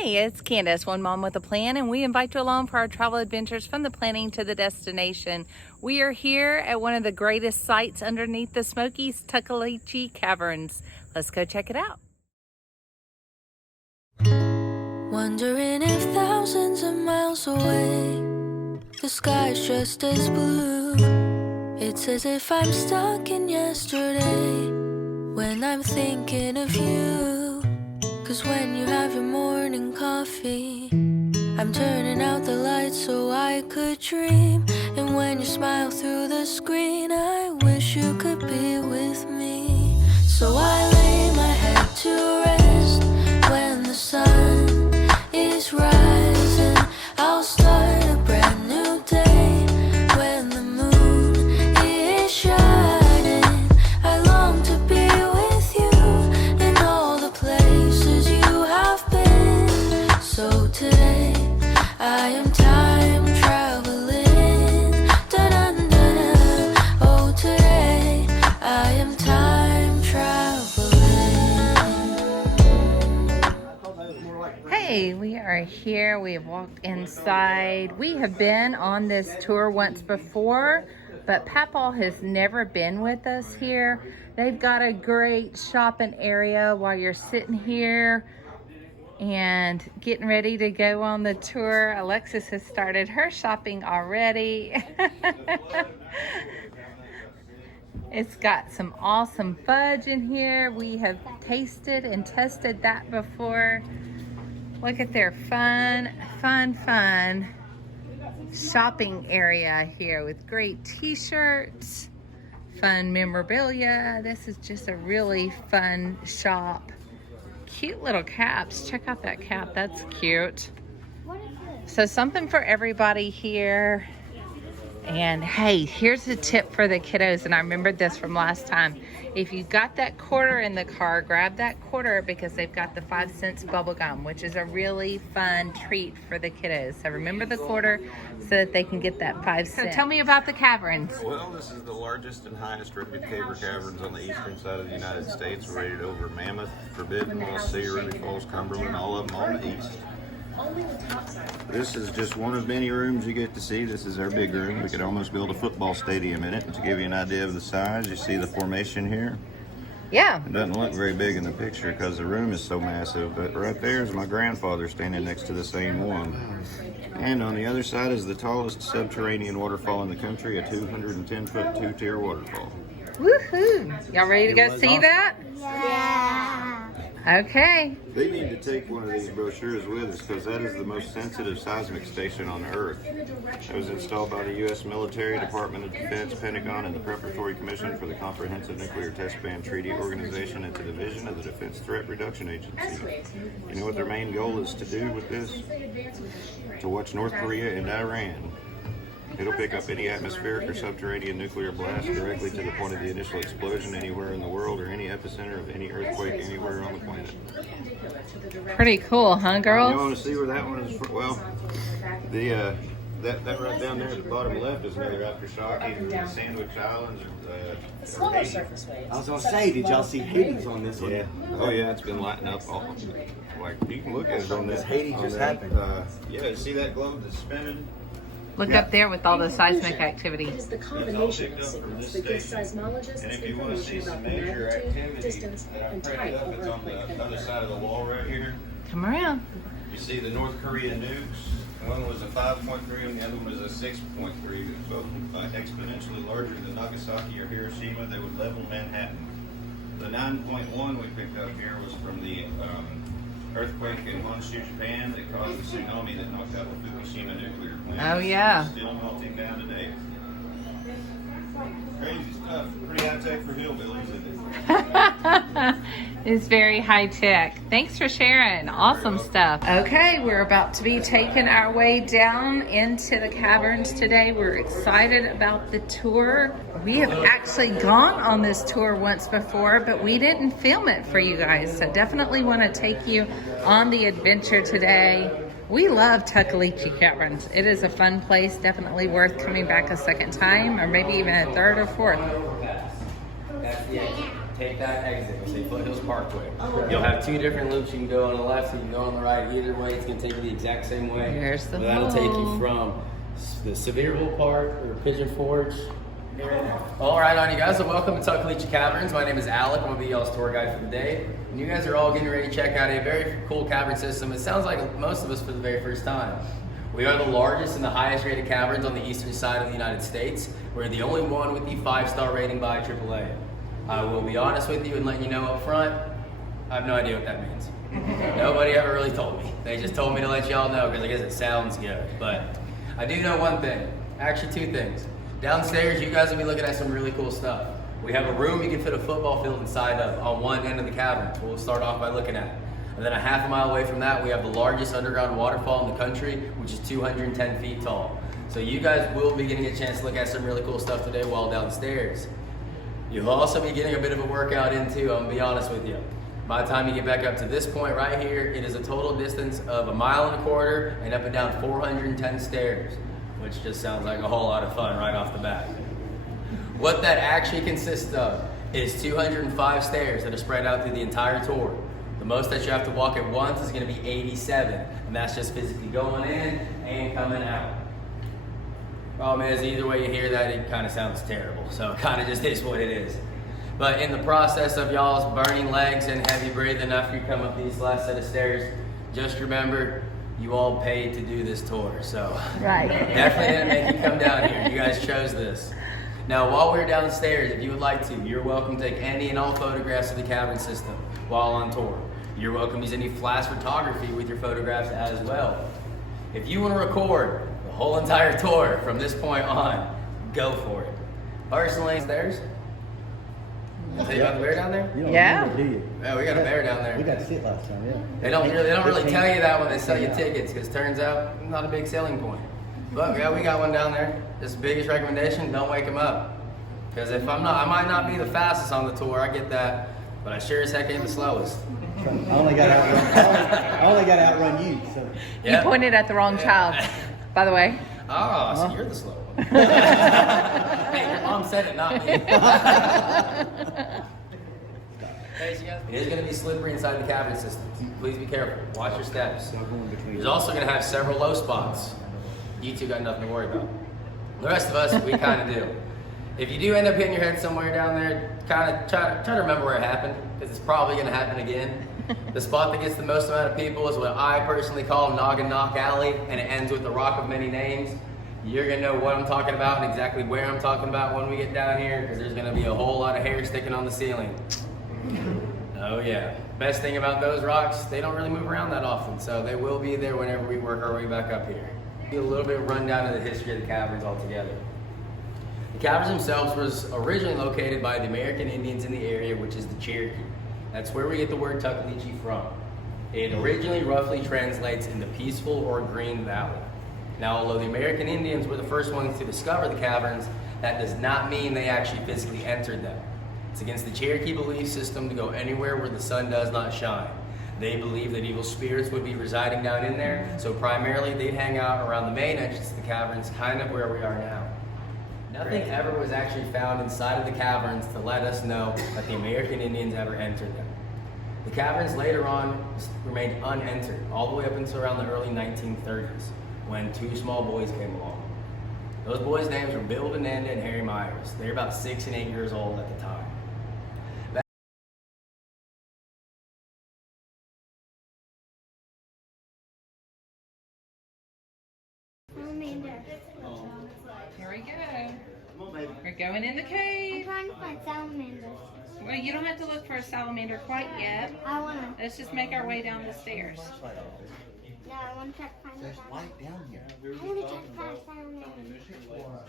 Hey, it's Candace, one mom with a plan, and we invite you along for our travel adventures from the planning to the destination. We are here at one of the greatest sites underneath the Smokies, Tuckaleechee Caverns. Let's go check it out. Wondering if thousands of miles away, the sky's just as blue. It's as if I'm stuck in yesterday when I'm thinking of you. 'Cause when you have your morning coffee, I'm turning out the lights so I could dream. And when you smile through the screen, I wish you could be with me. So I lay my head to rest when the sun is rising. I'll start a brand new day when the moon is shining. I long to be with you in all the places you have been. So today I am time traveling. Da-dun-dun-dun. Oh, today I am time traveling. Hey, we are here. We have walked inside. We have been on this tour once before, but Papaw has never been with us here. They've got a great shopping area while you're sitting here and getting ready to go on the tour. Alexis has started her shopping already. It's got some awesome fudge in here. We have tasted and tested that before. Look at their fun shopping area here with great t-shirts, fun memorabilia. This is just a really fun shop. Cute little caps. Check out that cap. That's cute. So something for everybody here. And hey, here's a tip for the kiddos, and I remembered this from last time. If you got that quarter in the car, grab that quarter because they've got the 5 cents bubble gum, which is a really fun treat for the kiddos. So remember the quarter so that they can get that 5 cents. So tell me about the caverns. Well, this is the largest and highest rated caverns on the eastern side of the United States, rated over Mammoth, Forbidden, Lost Sea, Ruby Falls, Cumberland, all of them on the east. This is just one of many rooms you get to see. This is our big room. We could almost build a football stadium in it. And to give you an idea of the size, you see the formation here? Yeah. It doesn't look very big in the picture because the room is so massive, but right there is my grandfather standing next to the same one. And on the other side is the tallest subterranean waterfall in the country, a 210-foot two-tier waterfall. Woohoo! Y'all ready to go see that? Yeah. Okay. They need to take one of these brochures with us because that is the most sensitive seismic station on Earth. It was installed by the U.S. Military, Department of Defense, Pentagon, and the Preparatory Commission for the Comprehensive Nuclear Test Ban Treaty Organization at the Division of the Defense Threat Reduction Agency. You know what their main goal is to do with this? To watch North Korea and Iran. It'll pick up any atmospheric or subterranean nuclear blast directly to the point of the initial explosion anywhere in the world or any epicenter of any earthquake anywhere on the planet. Pretty cool, huh, girls? You want to see where that one is from? Well, that right down there at the bottom left is another aftershock, either the Sandwich Islands or Haiti. I was gonna say, did y'all see Hades on this one? Yeah. Oh yeah, it's been lighting up all. Like you can look at it on this. Haiti just happened. Yeah, see that globe that's spinning? Look up there with all the seismic activity. It is the combination of signals that give seismologists And if you want to see information some about the major magnitude, activity distance, that I've and printed type up, of it's on earthquake the that other side of the wall right here. Come around. You see the North Korea nukes. One was a 5.3 and the other one was a 6.3. Both exponentially larger than Nagasaki or Hiroshima. They would level Manhattan. The 9.1 we picked up here was from the earthquake in Honshu, Japan that caused the tsunami that knocked out the Fukushima nuclear plant. Oh, yeah. It's still melting down today. Crazy stuff. Pretty high tech for hillbillies, isn't it? It's very high tech. Thanks for sharing. Awesome stuff. Okay, we're about to be taking our way down into the caverns today. We're excited about the tour. We have actually gone on this tour once before, but we didn't film it for you guys. So definitely want to take you on the adventure today. We love Tuckaleechee Caverns. It is a fun place, definitely worth coming back a second time, or maybe even a third or fourth. take that exit. It'll say Foothills Parkway. You'll have two different loops. You can go on the left, so you can go on the right. Either way, it's going to take you the exact same way. Here's the That'll take hole. you from the Sevierville Park or Pigeon Forge. All right, on you guys. So welcome to Tuckaleechee Caverns. My name is Alec. I'm going to be y'all's tour guide for the day. And you guys are all getting ready to check out a very cool cavern system. It sounds like most of us for the very first time. We are the largest and the highest rated caverns on the eastern side of the United States. We're the only one with the 5-star rating by AAA. I will be honest with you and let you know up front, I have no idea what that means. Nobody ever really told me. They just told me to let y'all know because I guess it sounds good. But I do know one thing, actually two things. Downstairs, you guys will be looking at some really cool stuff. We have a room you can fit a football field inside of on one end of the cavern. We'll start off by looking at. And then a half a mile away from that, we have the largest underground waterfall in the country, which is 210 feet tall. So you guys will be getting a chance to look at some really cool stuff today while downstairs. You'll also be getting a bit of a workout in too, I'm gonna be honest with you. By the time you get back up to this point right here, it is a total distance of 1.25 miles and up and down 410 stairs, which just sounds like a whole lot of fun right off the bat. What that actually consists of is 205 stairs that are spread out through the entire tour. The most that you have to walk at once is going to be 87, and that's just physically going in and coming out. Problem is, either way you hear that, it kind of sounds terrible, so it kind of just is what it is. But in the process of y'all's burning legs and heavy breathing after you come up these last set of stairs, just remember, you all paid to do this tour, so Right. definitely didn't make you come down here. You guys chose this. Now, while we're downstairs, if you would like to, you're welcome to take any and all photographs of the cavern system while on tour. You're welcome to use any flash photography with your photographs as well. If you want to record the whole entire tour from this point on, go for it. Personally, stairs. Tell you about the bear down there? You don't Yeah. remember, do you? Yeah, we got a bear down there. We got to sit last time, yeah. They don't really tell you that when they sell you 15. tickets, because turns out not a big selling point. But yeah, we got one down there. Just the biggest recommendation: don't wake them up. Because if I'm not, I might not be the fastest on the tour. I get that, but I sure as heck ain't the slowest. I only got to outrun you. So. Yeah. You pointed at the wrong child, by the way. Oh, so you're the slow one. Hey, your mom said it, not me. It is going to be slippery inside the cavern system. Please be careful. Watch your steps. There's also going to have several low spots. You two got nothing to worry about. The rest of us, we kind of do. If you do end up hitting your head somewhere down there, kind of try to remember where it happened, because it's probably going to happen again. The spot that gets the most amount of people is what I personally call Noggin Knock Alley, and it ends with the Rock of Many Names. You're going to know what I'm talking about and exactly where I'm talking about when we get down here, because there's going to be a whole lot of hair sticking on the ceiling. Oh yeah. Best thing about those rocks, they don't really move around that often, so they will be there whenever we work our way back up here. A little bit of rundown of the history of the caverns altogether. The caverns themselves was originally located by the American Indians in the area, which is the Cherokee. That's where we get the word Tuckaleechee from. It originally roughly translates into peaceful or green valley. Now, although the American Indians were the first ones to discover the caverns, that does not mean they actually physically entered them. It's against the Cherokee belief system to go anywhere where the sun does not shine. They believe that evil spirits would be residing down in there, so primarily they'd hang out around the main entrance to the caverns, kind of where we are now. Nothing ever was actually found inside of the caverns to let us know that the American Indians ever entered them. The caverns later on remained unentered, all the way up until around the early 1930s, when two small boys came along. Those boys' names were Bill Venanda and Harry Myers. They were about 6 and 8 years old at the time. Here we go. We're going in the cave. I'm trying to find salamanders. Well, you don't have to look for a salamander quite yet. I wanna. Let's just make our way down the stairs. No, I wanna try to find There's a light down here. I wanna try to find a salamander.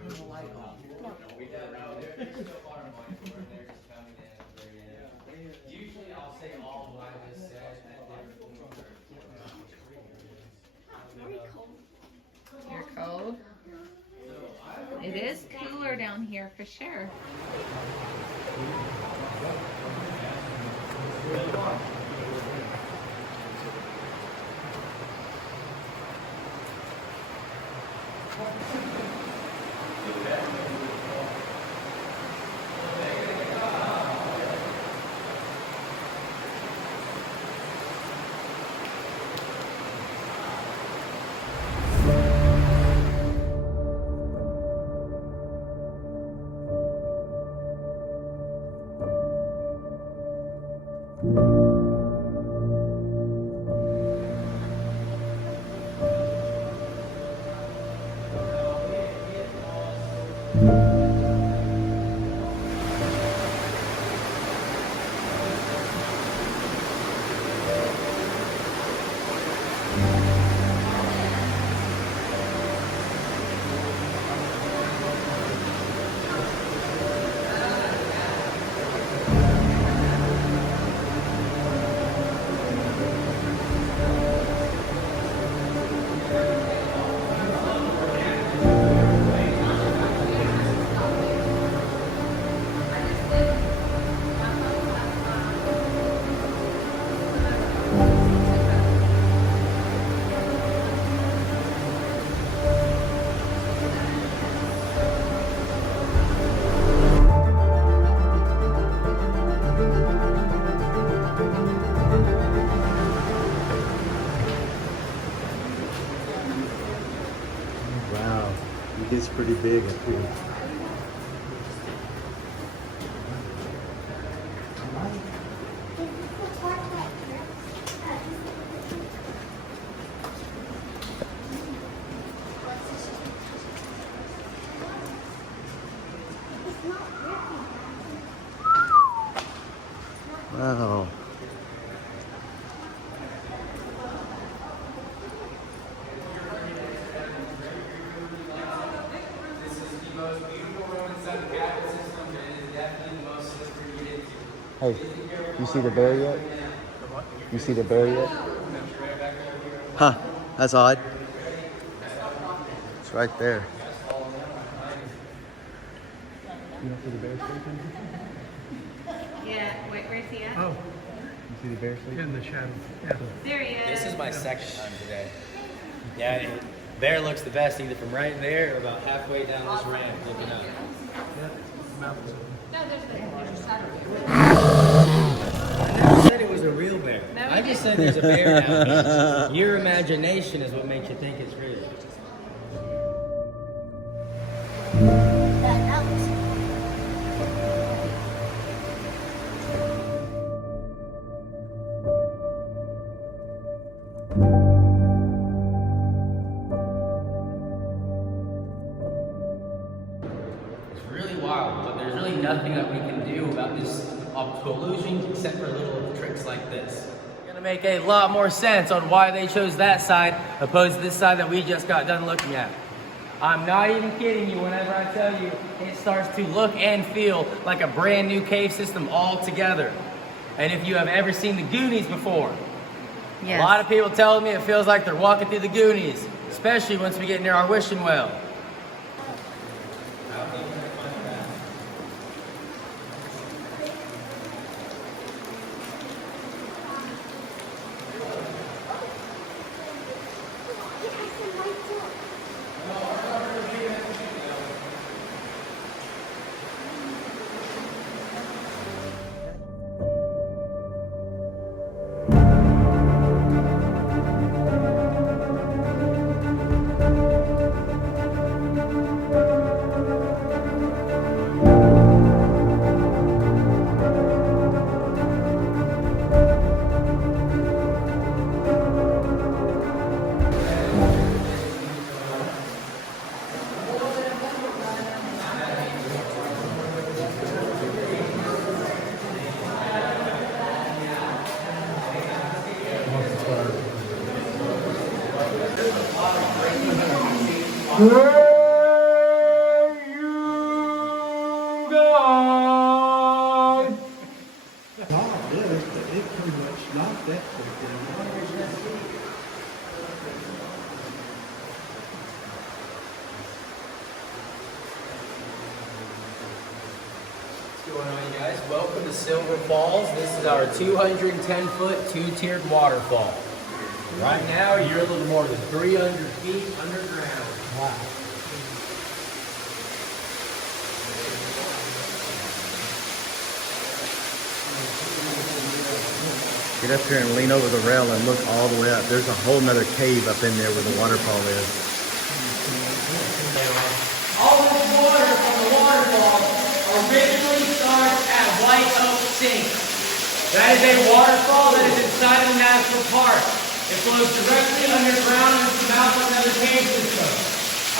Turn the light off. Usually I'll say all what I just said at different points. You're cold. It is cooler down here for sure. It gets pretty big up here. Wow. Hey, you see the bear yet? You see the bear yet? Huh, that's odd. It's right there. You don't see the bear sleeping? Yeah, where's he at? Oh. You see the bear sleeping? In the shadow. Yeah. There he is. This is my second time today. Yeah, bear looks the best either from right there or about halfway down this ramp looking up. No, there's a shadow. I never said it was a real bear. No, I you just didn't. said there's a bear down here. Your imagination is what makes you think it's real. That helps. It's really wild, but there's really nothing that we can do about this optical illusion except for little tricks like this. It's gonna make a lot more sense on why they chose that side opposed to this side that we just got done looking at. I'm not even kidding you whenever I tell you it starts to look and feel like a brand new cave system altogether. And if you have ever seen the Goonies before, Yes. a lot of people telling me it feels like they're walking through the Goonies, especially once we get near our wishing well. Not this, but it pretty much knocked that thing. What's going on, you guys? Welcome to Silver Falls. This is our 210-foot, two-tiered waterfall. Right now, you're a little more than 300 feet underground. Wow. Get up here and lean over the rail and look all the way up. There's a whole nother cave up in there where the waterfall is. All this water from the waterfall originally starts at White Oak Sink. That is a waterfall that is inside of the national park. It flows directly underground into the mouth of another cave system.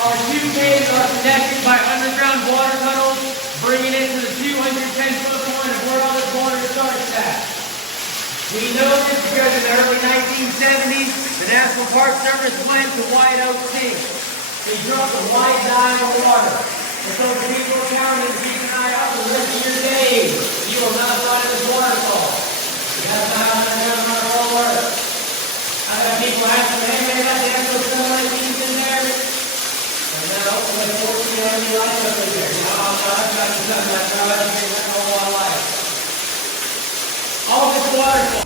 Our two caves are connected by underground water tunnels, bringing it to the 210-foot point of where all this water starts at. We know this because in the early 1970s, the National Park Service went to White Oak Sink. They dropped a white dye in the water. And so the people of county to keep an eye out for the rest of your days. You will not find this waterfall. That's not how the waterfall works. I've had people ask me, hey man, got the actual sunlight in there? And then hopefully 14 LED lights up in there. No, that's not the sun. That's not everything. That's all our light. All this waterfall.